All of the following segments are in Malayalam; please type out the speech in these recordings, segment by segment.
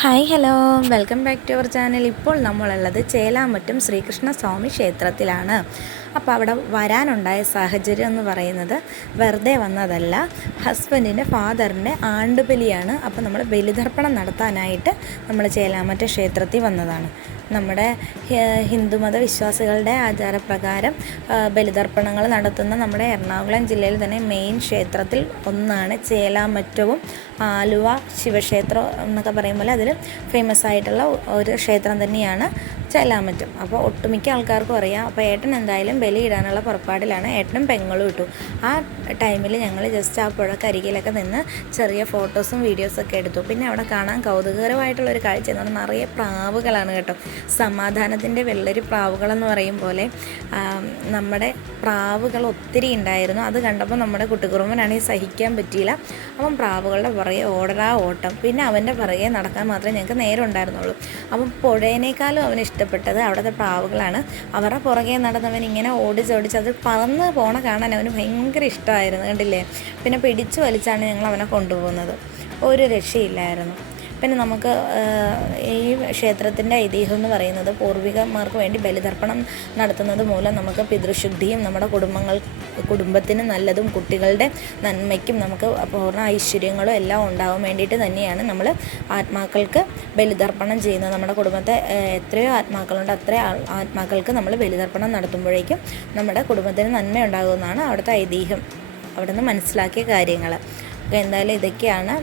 Hi hello welcome back to our channel. ഇപ്പോൾ നമ്മളുള്ളത് ചേലാമറ്റം ശ്രീകൃഷ്ണ സ്വാമി ക്ഷേത്രത്തിലാണ്. അപ്പോൾ അവിടെ വരാനുണ്ടായ സാഹചര്യം എന്ന് പറയുന്നത് വെറുതെ വന്നതല്ല, ഹസ്ബൻഡിൻ്റെ ഫാദറിൻ്റെ ആണ്ടുബലിയാണ്. അപ്പോൾ നമ്മൾ ബലിതർപ്പണം നടത്താനായിട്ട് നമ്മൾ ചേലാമറ്റം ക്ഷേത്രത്തിൽ വന്നതാണ്. നമ്മുടെ ഹിന്ദുമത വിശ്വാസികളുടെ ആചാരപ്രകാരം ബലിതർപ്പണങ്ങൾ നടത്തുന്ന നമ്മുടെ എറണാകുളം ജില്ലയിൽ തന്നെ മെയിൻ ക്ഷേത്രത്തിൽ ഒന്നാണ് ചേലാമറ്റവും. ആലുവ ശിവക്ഷേത്രം എന്നൊക്കെ പറയുമ്പോൾ അതിൽ ഫേമസ് ആയിട്ടുള്ള ഒരു ക്ഷേത്രം തന്നെയാണ് ചേലാമറ്റം. അപ്പോൾ ഒട്ടുമിക്ക ആൾക്കാർക്കും അറിയാം. അപ്പോൾ ഏട്ടൻ എന്തായാലും ബലി ഇടാനുള്ള പുറപ്പാടിലാണ്. ഏട്ടനും പെങ്ങളും ഇട്ടു. ആ ടൈമിൽ ഞങ്ങൾ ജസ്റ്റ് ആ പുഴക്കരികിലൊക്കെ നിന്ന് ചെറിയ ഫോട്ടോസും വീഡിയോസൊക്കെ എടുത്തു. പിന്നെ അവിടെ കാണാൻ കൗതുകകരമായിട്ടുള്ളൊരു കാഴ്ച എന്ന് പറഞ്ഞാൽ നിറയെ പ്രാവുകളാണ് കേട്ടോ. സമാധാനത്തിൻ്റെ വെള്ളരി പ്രാവുകളെന്ന് പറയും പോലെ നമ്മുടെ പ്രാവുകൾ ഒത്തിരി ഉണ്ടായിരുന്നു. അത് കണ്ടപ്പോൾ നമ്മുടെ കുട്ടിക്കുറുമ്പനാണെങ്കിൽ സഹിക്കാൻ പറ്റിയില്ല. അപ്പം പ്രാവുകളുടെ പുറകെ ഓട്ടം. പിന്നെ അവൻ്റെ പുറകെ നടക്കാൻ മാത്രമേ ഞങ്ങൾക്ക് നേരം ഉണ്ടായിരുന്നുള്ളൂ. അപ്പം പുഴേനേക്കാളും അവന് ഇഷ്ടപ്പെട്ടത് അവിടുത്തെ പ്രാവുകളാണ്. അവരുടെ പുറകെ നടന്നവൻ ഇങ്ങനെ ഓടിച്ചോടിച്ച് അത് പറന്ന് പോണ കാണാൻ അവന് ഭയങ്കര ഇഷ്ടമായിരുന്നു, കണ്ടില്ലേ. പിന്നെ പിടിച്ചു വലിച്ചാണ് ഞങ്ങൾ അവനെ കൊണ്ടുപോകുന്നത്. ഒരു രക്ഷയില്ലായിരുന്നു. പിന്നെ നമുക്ക് ഈ ക്ഷേത്രത്തിൻ്റെ ഐതിഹ്യം എന്ന് പറയുന്നത് പൂർവികന്മാർക്ക് വേണ്ടി ബലിതർപ്പണം നടത്തുന്നത് മൂലം നമുക്ക് പിതൃശുദ്ധിയും നമ്മുടെ കുടുംബത്തിന് നല്ലതും കുട്ടികളുടെ നന്മയ്ക്കും നമുക്ക് പൂർണ്ണ ഐശ്വര്യങ്ങളും എല്ലാം ഉണ്ടാവാൻ വേണ്ടിയിട്ട് തന്നെയാണ് നമ്മൾ ആത്മാക്കൾക്ക് ബലിതർപ്പണം ചെയ്യുന്നത്. നമ്മുടെ കുടുംബത്തെ എത്രയോ ആത്മാക്കളുണ്ട്, അത്രയും ആത്മാക്കൾക്ക് നമ്മൾ ബലിതർപ്പണം നടത്തുമ്പോഴേക്കും നമ്മുടെ കുടുംബത്തിന് നന്മ ഉണ്ടാകുമെന്നാണ് അവിടുത്തെ ഐതിഹ്യം. അവിടെ നിന്ന് മനസ്സിലാക്കിയ കാര്യങ്ങൾ. എന്തായാലും ഇതൊക്കെയാണ്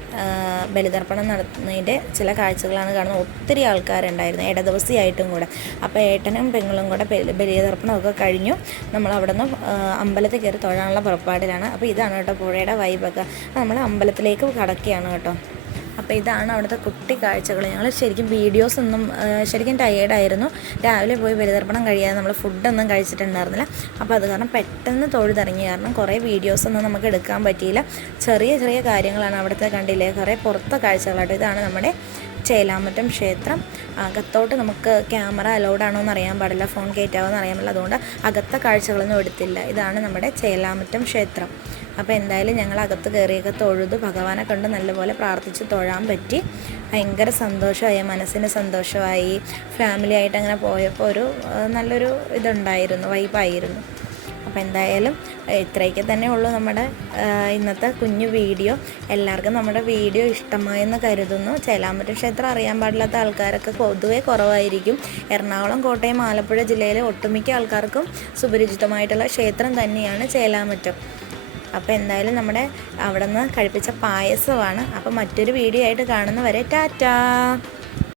ബലിതർപ്പണം നടത്തുന്നതിൻ്റെ ചില കാഴ്ചകളാണ് കാണുന്നത്. ഒത്തിരി ആൾക്കാരുണ്ടായിരുന്നു, ഇടദിവസിയായിട്ടും കൂടെ. അപ്പോൾ ഏട്ടനും പെങ്ങളും കൂടെ ബലിതർപ്പണമൊക്കെ കഴിഞ്ഞു. നമ്മളവിടെ നിന്ന് അമ്പലത്തിൽ കയറി തൊഴാനുള്ള പുറപ്പാടിലാണ്. അപ്പോൾ ഇതാണ് കേട്ടോ പുഴയുടെ വൈബൊക്കെ. നമ്മൾ അമ്പലത്തിലേക്ക് കടക്കുകയാണ് കേട്ടോ. അപ്പോൾ ഇതാണ് അവിടുത്തെ കുട്ടി കാഴ്ചകൾ. ഞങ്ങൾ ശരിക്കും വീഡിയോസൊന്നും ശരിക്കും ടയേർഡായിരുന്നു. രാവിലെ പോയി ബലിതർപ്പണം കഴിയാതെ നമ്മൾ ഫുഡൊന്നും കഴിച്ചിട്ടുണ്ടായിരുന്നില്ല. അപ്പോൾ അത് കാരണം പെട്ടെന്ന് തൊഴുതിറങ്ങി കാരണം കുറേ വീഡിയോസൊന്നും നമുക്ക് എടുക്കാൻ പറ്റിയില്ല. ചെറിയ ചെറിയ കാര്യങ്ങളാണ് അവിടുത്തെ, കണ്ടില്ലേ, കുറേ പുറത്തെ കാഴ്ചകളാട്ടോ. ഇതാണ് നമ്മുടെ ചേലാമറ്റം ക്ഷേത്രം. അകത്തോട്ട് നമുക്ക് ക്യാമറ അലൗഡാണോ എന്ന് അറിയാൻ പാടില്ല, ഫോൺ കയറ്റാവോന്ന് അറിയാൻ പാടില്ല. അതുകൊണ്ട് അകത്തെ കാഴ്ചകളൊന്നും എടുത്തില്ല. ഇതാണ് നമ്മുടെ ചേലാമറ്റം ക്ഷേത്രം. അപ്പോൾ എന്തായാലും ഞങ്ങൾ അകത്ത് കയറിയൊക്കെ തൊഴുതു ഭഗവാനെ കണ്ട് നല്ലപോലെ പ്രാർത്ഥിച്ച് തൊഴാൻ പറ്റി. ഭയങ്കര സന്തോഷമായി, മനസ്സിന് സന്തോഷമായി. ഫാമിലി ആയിട്ട് അങ്ങനെ പോയപ്പോൾ ഒരു നല്ലൊരു ഇതുണ്ടായിരുന്നു, വൈബായിരുന്നു. അപ്പോൾ എന്തായാലും ഇത്രയൊക്കെ തന്നെ ഉള്ളൂ നമ്മുടെ ഇന്നത്തെ കുഞ്ഞു വീഡിയോ. എല്ലാവർക്കും നമ്മുടെ വീഡിയോ ഇഷ്ടമായെന്ന് കരുതുന്നു. ചേലാമറ്റം ക്ഷേത്രം അറിയാൻ പാടില്ലാത്ത ആൾക്കാരൊക്കെ പൊതുവേ കുറവായിരിക്കും. എറണാകുളം, കോട്ടയം, ആലപ്പുഴ ജില്ലയിലെ ഒട്ടുമിക്ക ആൾക്കാർക്കും സുപരിചിതമായിട്ടുള്ള ക്ഷേത്രം തന്നെയാണ് ചേലാമറ്റം. അപ്പോൾ എന്തായാലും നമ്മുടെ അവിടെ നിന്ന് കഴിപ്പിച്ച പായസമാണ്. അപ്പോൾ മറ്റൊരു വീഡിയോ ആയിട്ട് കാണുന്നവരെ ടാറ്റാ.